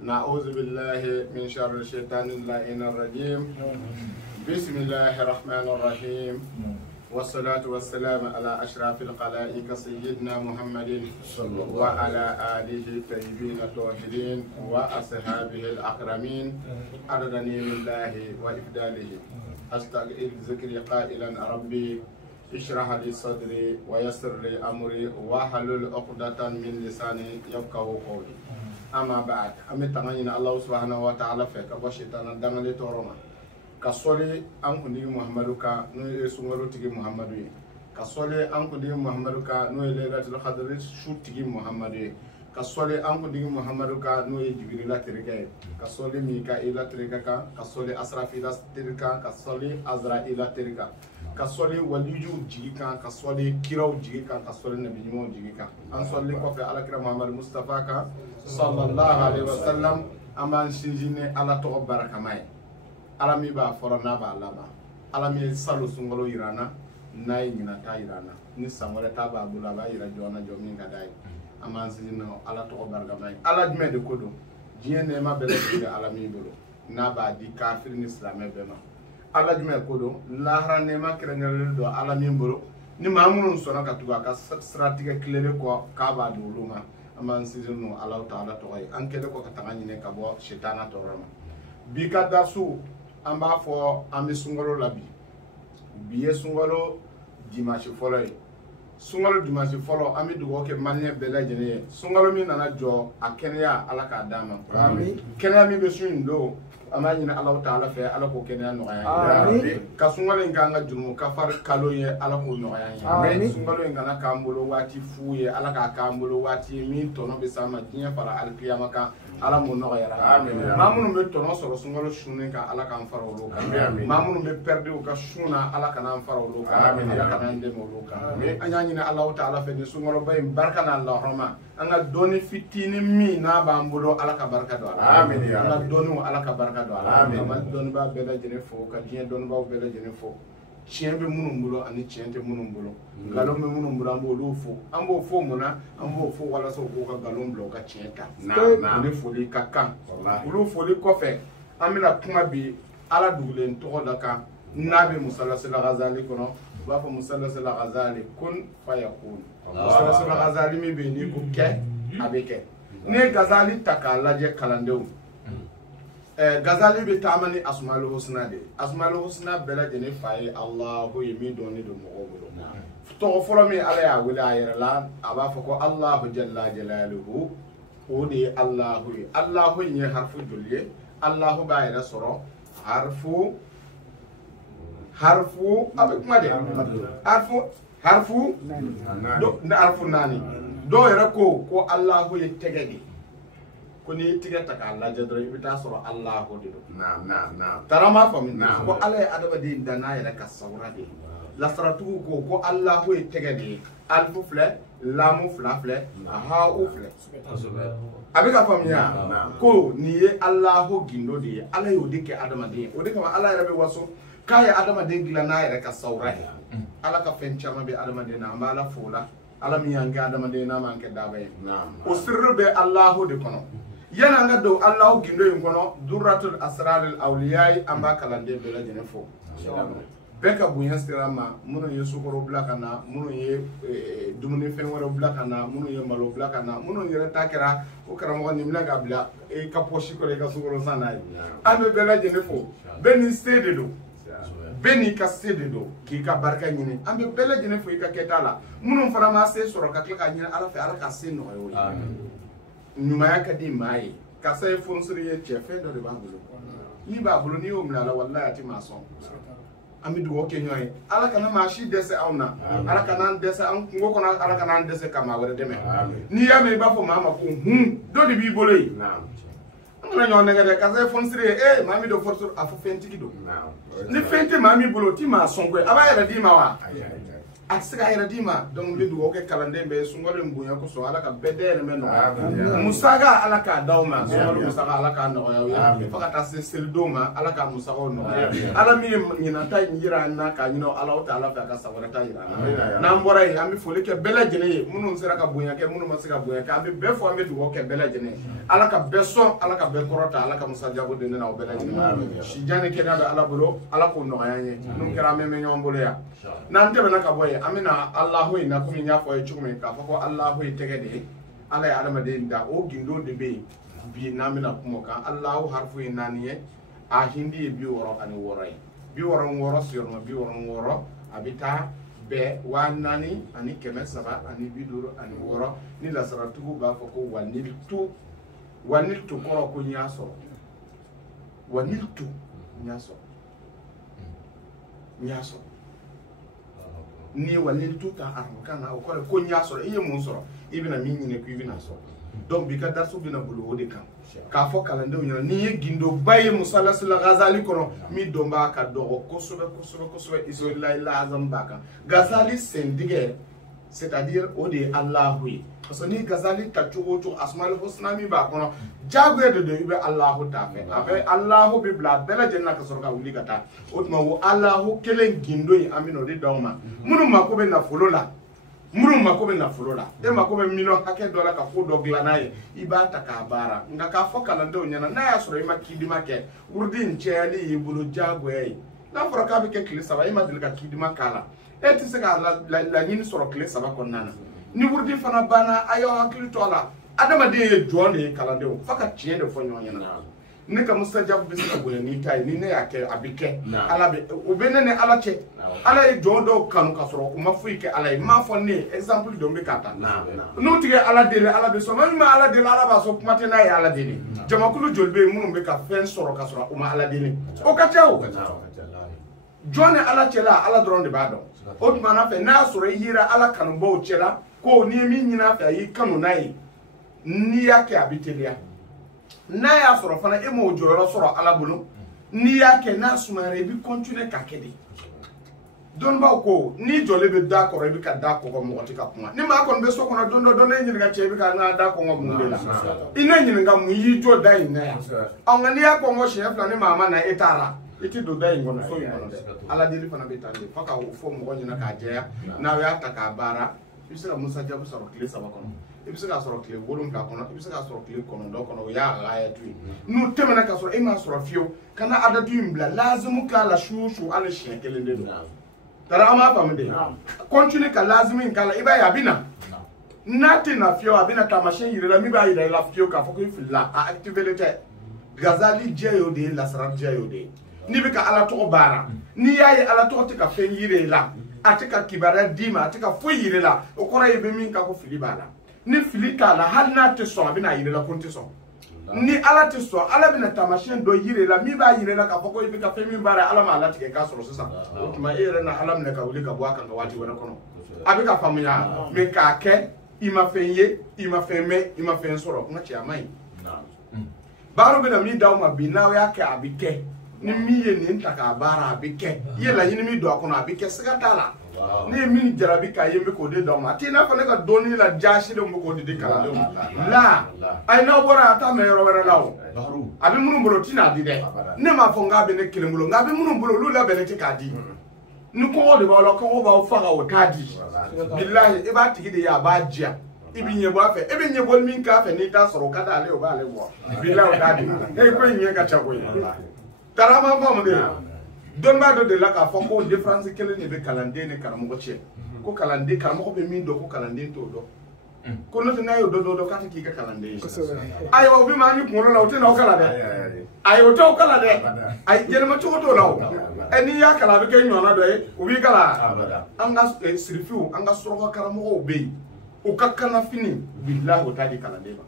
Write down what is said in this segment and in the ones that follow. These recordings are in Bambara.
نعوذ بالله من شر الشيطان اللعين الرجيم. بسم الله الرحمن الرحيم، والصلاة والسلام على أشرف الخلائق سيدنا محمد وعلى آله الطيبين الطاهرين وأصحابه الأكرمين عدد نعم الله وإفضاله. أستغفر ذكري قائلا ربي اشرح لي صدري ويسر لي أمري واحلل عقدة من لساني يفقهوا قولي. أما بعد أمي تمانين الله سبحانه وتعالى فيك وشيطان دمالي تورما kasole an kundi muhammadu ka no ye sungalo tigi muhammadu ye kasole an kundi muhammadu ka no ye lailatul qadr shu tigi muhammadu ye kasole an kundi muhammadu ka no ye jibrila terika ye kasole mikaila terika ka kasole asrafila terika kasole azraila terika kasole waliju jigi kan kasole kiraw jigi kan kasole nabi nyimo jigi kan an solli ko fe alakira muhammad mustafa ka sallallahu alaihi wasallam aman sinjine ala to barakamay alami ba fɔra n'a b'a laban alami ye salo sunkalo yirana n'a ye ɲinan ta yirana ni san wɛrɛ t'a b'a bolo a b'a yira jɔn na jɔ min ka d'a ye an b'an sinsin na ala tɔgɔ barikama ye ala jumɛn de ko don diɲɛ nɛɛma bɛɛ lajɛlen bɛ alami bolo n'a b'a di kafiri ni silamɛ bɛɛ ma ala jumɛn ko don lahara nɛɛma kɛrɛnkɛrɛnlen don alami bolo ni maa minnu sɔnna ka tugu a ka siratigɛ tilelen kɔ k'a b'a di olu ma an b'an sinsin na ala tɔgɔ ye an kɛlen kɔ ka taga ɲinɛ ka bɔ sitana tɔɔrɔ ma bi ka dasu an b'a fɔ an bɛ sunkalo la bi ye sunkalo dimanche fɔlɔ ye sunkalo dimanche fɔlɔ an bɛ dugawu kɛ maliyɛn bɛɛ lajɛlen ye sunkalo min nana jɔ a kɛnɛya ala k'a d'a ma kɛnɛya min bɛ sun in don an b'a ɲini ala ta ala fɛ ala k'o kɛnɛya nɔgɔya ye ka sunkalo in k'an ka jurumu kafari kalo ye ala k'o nɔgɔya ye sunkalo in kana k'an bolo waati fu ye ala k'a k'an bolo waati ye min tɔnɔ bɛ s'a ma diɲɛ fara alikiyama kan ala m'o nɔgɔya maa minnu bɛ tɔnɔ sɔrɔ sunkalo sunnen kan ala k'an fara olu kan maa minnu bɛ pɛridi u ka sun na ala kan'an fara olu kan ala kan'an dɛmɛ olu kan an y'a ɲini ala ta ala fɛ ni sunkaloba in barika n'a lahɔrɔma an ka dɔɔni fitinin min n'a b'an bolo ala ka barika don a la an ka dɔɔniw ala ka barika don a la an ka dɔɔnibaa bɛɛ lajɛlen fo ka diɲɛ dɔɔnibaaw bɛɛ lajɛlen fo tiɲɛ bɛ minnu bolo ani tiɲɛ tɛ minnu bolo nkalon bɛ minnu bolo an b'olu fo an b'o fo mun na an b'o fo walasa u k'u ka nkalon bila u ka tiɲɛ ta o ni foli ka kan olu foli kɔfɛ an bɛna kuma bi ala dugulen tɔgɔ da kan n'a bɛ musalasila gazali kɔnɔ u b'a fɔ musalasila gazali kun fayakun musalasila gazali min bɛ yen n'i ko kɛ a bɛ kɛ n'i ye gazali ta k'a lajɛ kalandenw gazali bɛ taama ni asmaul husna de asmaul husna bɛɛ lajɛlen fa ye alahu ye min dɔnnen don mɔgɔw bolo tɔgɔ fɔlɔ min ala y'a wele a yɛrɛ la a b'a fɔ ko alahu jalla jalaluhu o de ye alahu ye alahu ye harfu joli ye alahu b'a yɛrɛ sɔrɔ harfu a bɛ kuma de harfu naani dɔw yɛrɛ ko alahu ye tɛgɛ de ko n'i ye tigɛ ta k'a lajɛ dɔrɔn i bɛ taa sɔrɔ alahu de don taara m'a faamu ko ala ye adamaden dan n'a yɛrɛ ka sawura de ye lasaratigiw ko alahu ye tɛgɛ de ye alifu filɛ lamu fila filɛ hahu filɛ a bɛ ka faamuya ko nin ye alahu gindo de ye ala y'o de kɛ adamaden ye o de kama ala yɛrɛ bɛ waso k'a ye adamaden dilan n'a yɛrɛ ka sawura ye ala ka fɛn caman bɛ adamaden na an bɛ ala fo la ala min y'an kɛ adamaden n'a m'an kɛ daba ye o sirri bɛ alahu de kɔnɔ yani an ka don alahu gindo in kɔnɔ duratul asrarul awliya an b'a kalanden bɛɛ lajɛlen fo bɛɛ ka bonya sira ma minnu ye sukaro bila ka na minnu ye dumunifɛn wɛrɛw bila ka na minnu ye malo bila ka na minnu yɛrɛ ta kɛra o karamɔgɔ nin bila ka bila i ka pɔsi kɔrɔ i ka sukaro san n'a ye an bɛ bɛɛ lajɛlen fo bɛɛ ni se de don bɛɛ n'i ka se de don k'i ka barika ɲini an bɛ bɛɛ lajɛlen fo i ka kɛta la minnu fana ma se sɔrɔ ka tila k'a ɲini ala fɛ ala ka se nɔgɔya o ye ɲumanya ka di maa ye karisa ye furusiri ye cɛ fɛn dɔ de b'a bolo n'i b'a bolo n'i y'o minɛ a la walahi a ti maa sɔn an bɛ dugawu kɛ ɲɔgɔn ye ala kana maa si dɛsɛ anw na ala kana an dɛsɛ an kungo kɔnɔ ala kana an dɛsɛ ka maa wɛrɛ dɛmɛ n'i y'a mɛn i b'a fɔ maa ma ko dɔ de b'i bolo yen an kana ɲɔgɔn nɛgɛ dɛ karisa ye furusiri ye maa min don furusiri a fɔ fɛntigi don ni fɛn tɛ maa min bolo o ti maa sɔn koyi a b'a yɛrɛ d'i ma wa aksika ira dima donc be duwo ke kalande be sungole mbunya ko so ala ka bedere men no musaga ala ka dawma so musaga ala ka no ya faka ta sel doma ala ka musago no ala mi nyina tay nyira na ka nyino ala o taala ka sawara tay ira na mbora yi ambi fole ke bela jene munu sera ka bunya ke munu masika bunya ka be be fo ambi duwo ke bela jene ala ka beso ala ka be korota ala ka musajago de na o bela jene shi jane ke na ala bulo ala ko no yanye num kera me me nyom bulo ya nan tebe na ka boye amina Allahu ina kumi nya fo e chukumi ka fo Allahu tegede ala ya adama de nda o gindo de be bi namina kumo ka Allahu harfu inaniye a hindi bi woro ani worai bi woro sirno bi woro abita be wanani ani keme saba ani biduro ani woro ni la saratu ba fo ko waniltu koro ko nyaso waniltu nyaso ni walil tuta armukana o ko nyaso iye mun soro ibina minni ne ku ibina so donc bi ka darsu bina bulu wode kan ka fo kala ndew nyana ni gindo baye musallasul ghazali kono mi domba ka dogo kosobe iso la ilaha azam baka ghazali sendige c'est-à-dire ode Allahu parce que ni ghazali ta chugo asmaul husna mi ba kono jago de be Allahu ta fe abe Allahu bi bla bela jenna ka sorka wuli kata otuma wo Allahu kelen gindo yi amino de dawma munu makobe na folola e makobe mino hake dola ka fo do glanaye ibata ka bara nga ka fo kala ndo nyana na ya soro ima kidima ke urdin cheli ibulu jago yi na foro ka bi ke klisa ba ima dilka kidima kala e ti se ka la nyini soro klisa ba konnana ni wurdi fana bana ayo hakili tola adama de jonde kala de faka tiende fo nyonyana ne ka mustajab bisika boye ni tay ni ne yake abike ala be obenene ala che ala e jondo kanu kasoro kuma fuike ala ma fo ne exemple do be kata no tige ala dele ala be so ma ala dele ala ba so kuma tena ya ala dele jamakulu jolbe munu be ka fen soro kasoro kuma ala dele o ka chawo jone ala chela ala dronde bado o mana fe na soro yira ala kanu bo chela ko ni mi nyina fa yi kanu nai ni yake abitelia na ya soro fana e mo joro soro ala bulu ni yake na sumare bi continuer ka kedi don ba ko ni jole be da ko re bi ka da ko mo tika kuma ni ma kon be so kono don e nyinga che bi ka na da ko mo be la ina nyinga mu yi jo da ina ya on ni ya ko mo chef la ni mama na etara iti do da ngono so ngono ala dili fana be tande faka o fo mo nyina ka je ya na ya ta ka bara bisira musa jabu soro kile saba kono ibisa ka soro kile wolum ka kono ibisa ka soro kile kono do kono ya gaya tu nu temena ka soro ima soro fio kana adatu imbla lazimu ka la shushu ala shekele ndo tara ama pamde continue ka lazimu kala iba ya bina nati na fio abina tamashin yire la mi ba yire la fio ka foko ifilla a activité Ghazali jeyo de la sarat jeyo de ni bika ala to bara ni yayi ala to tika fen yire la atika kibara dima atika fo yire la o kora yebe min ka ko fili bala ni fili kala hal na te so abina yire la konti so ni ala te so ala bina tamashin do yire la mi ba yire la ka foko yebe ka fen min bara ala ma ala tike ka so sisa o kuma ere na ala mne ka wuli ka bwa kan ka wati wona kono abika famuya me ka ke ima fenye ima feme ima fen soro ngachi amai baro bina mi daw ma binaw ya ke abike ni mi ye ni ntaka bara abike ye la yini mi do akono abike sigatala ni mi jarabi ka yembe ko de daw ma tina fa ne ka doni la jashi de mo ko de kala la ay no bora ata me ro wera lawo abi munu bolo tina di de ne ma fo ngabe ne kilembulo ngabe munu bolo lu la bele ti kadi ni ko de ba lo ko ba fa ga o kadi billahi e ba tigi de ya ba jia ibi nye bo afa ebe nye bo min ka afa ni ta soro kada ale o ba ale bo bila o dadi e ko nye ka chago yi tarama ba mo de don ba do de la ka fo ko difference kele ne be kalande ne karamo che ko kalande karamo ko be min do ko kalande to do ko no na yo do ka ti ka kalande ayo bi ma ni ko la o te na o kala de ayo to o kala de ay jere ma to do lawo eni ya kala be ke nyona do e o bi kala anga sirifiu anga soro ka karamo o be o kakana fini billahi o tadi kala deba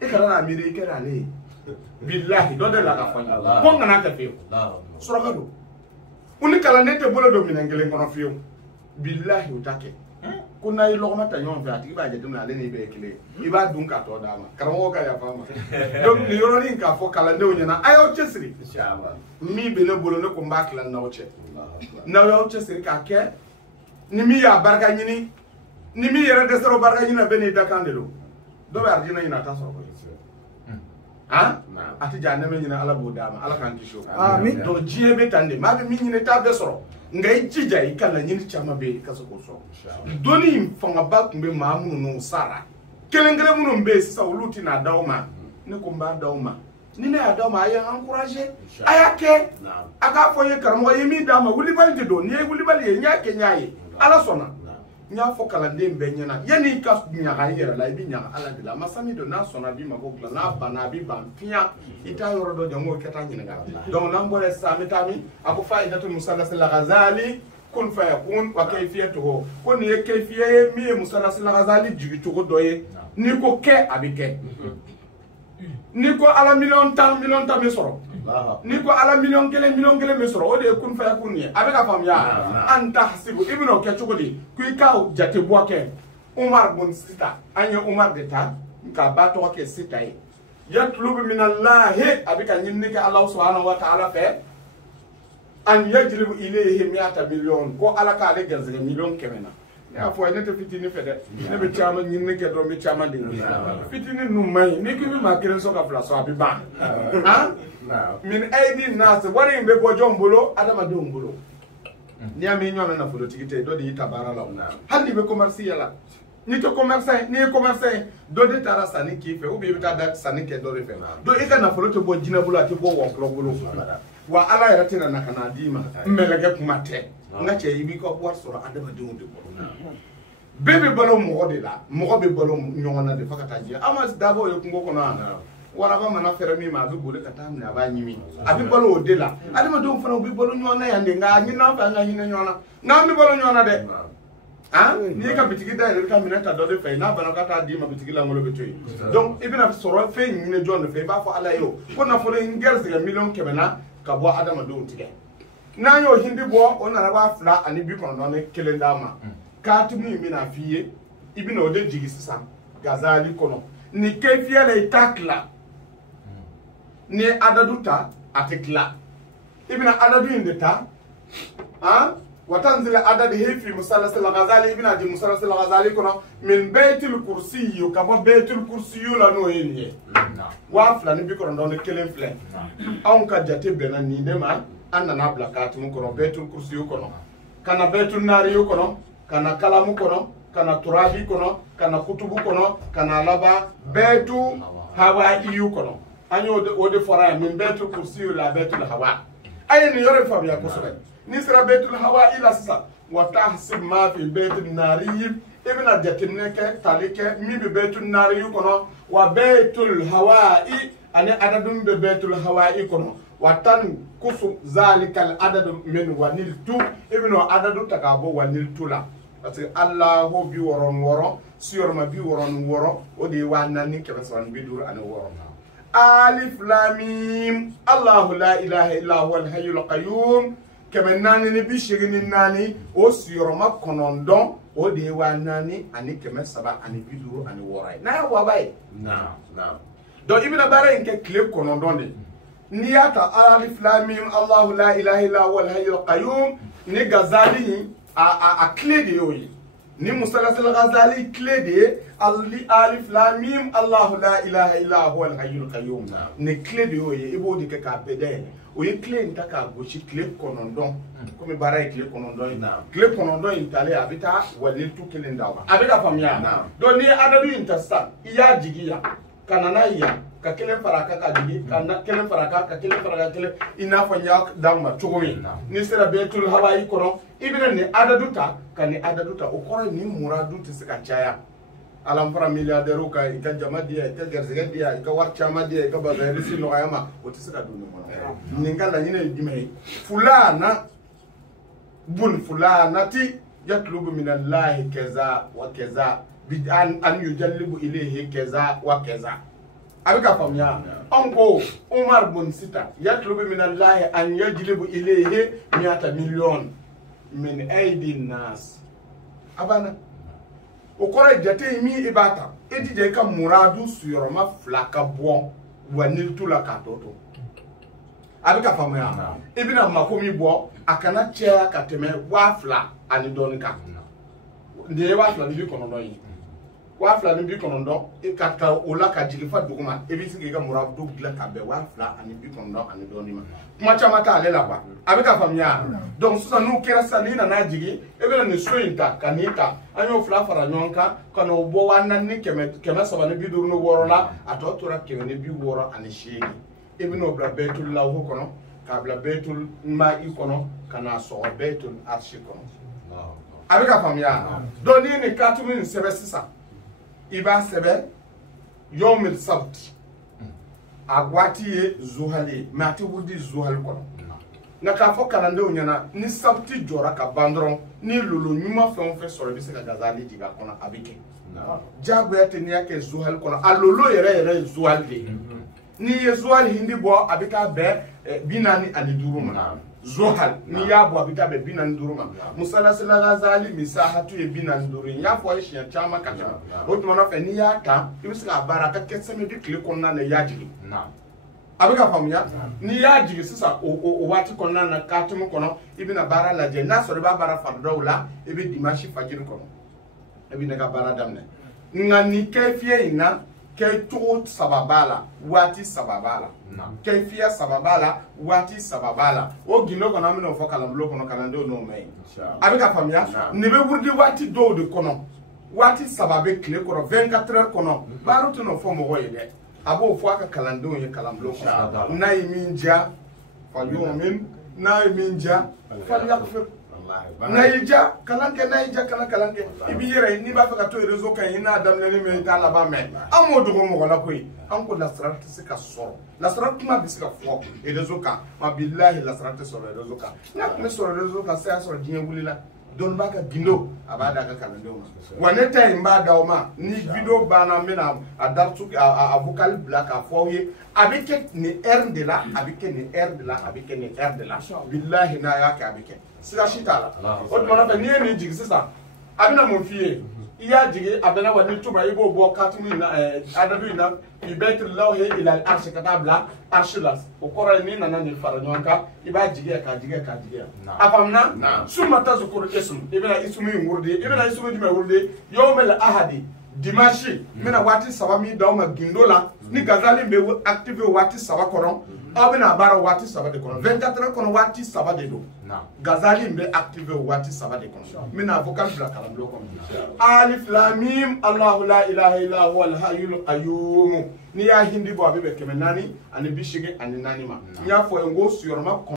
e kala na amiri ke rale billahi do de la ka fanya ko ngana ta fiyo soro ka do uni kala nete bolo do minengele kono fiyo billahi o take kuna yi logma ta nyon fa ti ba je dum na le ni be kile iba dun ka to dama karamo ka ya fama donc ni yoro ni ka fo kala ne onyana ayo chesiri inshallah mi be ne bolo ne ko mbakla na o che na yo chesiri ka ke ni mi ya barka nyini ni mi yere de soro barka nyina beni dakandelo do be arjina nyina ta soro ko ha ati janname nyina ala bo dama ala kan kisho amin do jiye be tande ma be mi nyina ta be soro ngai jija ikala nyini chama be kaso ko so doni fanga ba kumbe mamu no sara kelengele mu no mbe sisa uluti na dawma ne ko mba dawma ni ne adawma aya encourager aya ke aka foye karmo yemi dama wuli balde do ni wuli bal ye nyake nyaaye ala sona nya fo kala ndembe nyana yani ka nya ga yera la bi nya ala de la masami do na sona bi mako kla na bana bi bampia ita yoro do jango keta nyina ga donc na mbole sami tami ako faidatu musallas al ghazali kun fayakun wa kayfiyatuhu kun ye kayfiye mi musallas al ghazali jigi to doye ni ko ke abike ni ko ala million tan mi soro ni ko ala million kele mi soro o de kun fayakun ni abeka fam ya anta hasibu ibno ke chukudi kuy ka jate boake Umar bun sita anya Umar de ta ka ba to ke sita yi yatlubu min Allah abika nyinni ke Allah subhanahu wa ta'ala fe an yajribu ilayhi 100 million ko ala ka le gerze million kemena ya fo ne te fitini fede ne be chama nyinni ke do mi chama de fitini nu mai ne ki ma kire so ka fla so abi ba ha min aidi nas wari mbe bo jombolo adama dombolo ni ami nyona na fulo tikite do di tabara la handi be commercial ni to commerçant ni commerçant do de tara sani ki fe ubi bita dat sani ke do re fe do ika na fulo to bo jina bulu ati bo wo bulu wa ala ya tina na kana dima melege kumate ngache ibi ko war soro adama dombolo bebe balo mo de la mo be balo nyona de fakata je amas dabo yo kungo kono ana waraba mana fere mi ma bi bole kata mi aba nyimi abi bolo odela adi ma do fana bi bolo nyona ya ndenga nyina fa nga nyina nyona na mi bolo nyona de ah ni ka bitigi da ile ka minata do de fe na bana kata di ma bitigi la ngolo betoy donc ibina soro fe nyine jonne fe ba fo ala yo ko na fo le ngers ga million kemena ka bo adama do tige na yo hindi bo ona na ba fla ani bi kono ne kelenda ma ka tu mi na fiye ibina ode jigi sisa gazali kono ni kefiya le takla ni adaduta atikla ibina adadu indita ha watanzila adad hifi musallas al-ghazali ibina di musallas al-ghazali kono min baytul kursi kama baytul kursi la no yeye wa fulani bi kono don kelen flen on ka jate bena ni de ma anna na blakat mu kono baytul kursi kono kana baytul nari kono kana kalamu kono kana turabi kono kana kutubu kono kana laba baytu hawa'i kono anyo de fora min betul kursi la betul hawa ay ni yore fa ya kusure ni sira betul hawa ila sisa wa tahsib ma fi betul nari ibn jatineke talike mi be betul nari kono wa betul hawa ani adadum be betul hawa kono wa tan kusu zalikal adad min waniltu ibn adadu takabo waniltu la parce que Allah ho bi woron woro sur ma bi woron woro o de wa nanni kebesan bi dur an woro alif lam mim Allah la ilaha illa huwa al hayyul qayyum kemenani ni bi shigini nani o sur ma konondon o de wa nani ani keme saba ani bi dur an woro na wa bay na do ibina bare nke kle konondon de niyata alif lam mim Allah la ilaha illa huwa al hayyul qayyum ni gazali a clé de yoyi ni musallas al-ghazali clé de alif lam mim Allah la ilaha illa huwa al-hayyul qayyum ni clé de yoyi ibo di ka bede o yi clé nta ka gochi clé konondon comme bara clé konondon clé konondon intale abita walil tu kelen dawa abita famia do ni adadu intasta iya jigiya kanana iya ka kelen faraka ka digi kana kelen faraka ka kelen faraka kelen ina fanya dama chogomi ni sera betul hawaii kono ibina ni adaduta kani adaduta okora ni muradu tisika chaya alam fara milliardaire ka ika jamadia ika gerzegadia ika warchamadia ika bazarisi no ayama otisika dunu mono ningala nyine dimai fulana bun fulana ti yatlubu min Allah kaza wa kaza bi an yujallibu ilayhi kaza wa kaza abika famya onko Umar bun sita yatlubu min Allah an yajlibu ilayhi 100 million min aidi nas abana okora jate mi ibata edije ka muradu suyoroma flaka bo wanil tula ka toto abika famya ibina makomi bo akana chia kateme wa fla ani donika de wa fila ni bi kono yi wa fila ni bi kono do e ka o la ka jigi fa duguma e bi sigi ga murabdu gila ka be wa fila ani bi kono ani do ni ma kuma chama ta ale la ba abe ka famia donc susa nu kera sani na jigi e be ni so inta kanita anyo fila fara nyonka kana bo wannan ni keme saba ni bi duru no woro la ato tora keme ni bi woro ani shegi e bi no bla betul lahu kono ka bla betul ma i kono kana so betul arshi kono abe ka famia do ni katumin sebe sisa iba sebe yomil sabt agwati ye zuhali mati wudi zuhal kono na ka fo kalande onyana ni sabti jora ka bandron ni lulu nyuma fe soro bi se ka gazali diga kono abike jago ya teni yake zuhal kono alolo yere zuhal de ni ye zuhal hindi bo abika be binani ani duruma zuhal ni ya bo abika be binani duruma musala sala gazali misahatu ye binani durin ya fo shi ya chama kata o to na fe ni ya ta ibisa ka baraka keseme di kle kono na ya jigi abika famuya ni ya jigi sisa o wati kono na katumu kono ibina bara la je na so ba bara fardawla ibi dimashi fajir kono ibi na bara damne ngani kefie ina ke to sababala wati sababala kefia sababala wati sababala o gino kono amino fo kala blo kono kala ndo no mai abika famuya ne be wurdi wati do de kono wati sababe kle kono 24 heures kono barutu no fo mo hoyede abo fo aka kalando ye kalamblo na iminja falyumin na iminja falyakfir na ija kalanke na ija kalanke ibi yere ni ba fa ka to rezo kan ina adam le me ta la ba me amodu ko mo la koy an ko lasrat se ka so lasrat ma bisika fo e rezo ka ma billahi lasrat so rezo ka na me so rezo ka sa so diye wulila don baka gindo abada ka kalando ma wane time ba dawma ni video bana mena adartu a vocal black a foye abike ni air de la abike ni air de la abike ni air de la billahi na ya ka abike sira shitala o to na fa ni jigi sisa abina mo fie iya jigi abana wani tuba ibo bo katumi na adabi na fi baitul lawhi ila al arsh katabla arshilas o kora ni na ni faranyonka iba jigi ka afamna summa tazkuru ism ibna ismi wurdi ibna ismi jima wurdi yawmal ahadi dimashi mina wati sabami dawma gindola ni gazali be active wati saba kono abina bara wati saba de kono 24 kono wati saba de do gazali be active wati saba de kono mina vocal bla kalam lo kono alif lam mim allah la ilaha illa huwa al hayyul qayyum ni ya hindi bo abe be kemenani ani bishige ani nani ma nya fo ngo suyorma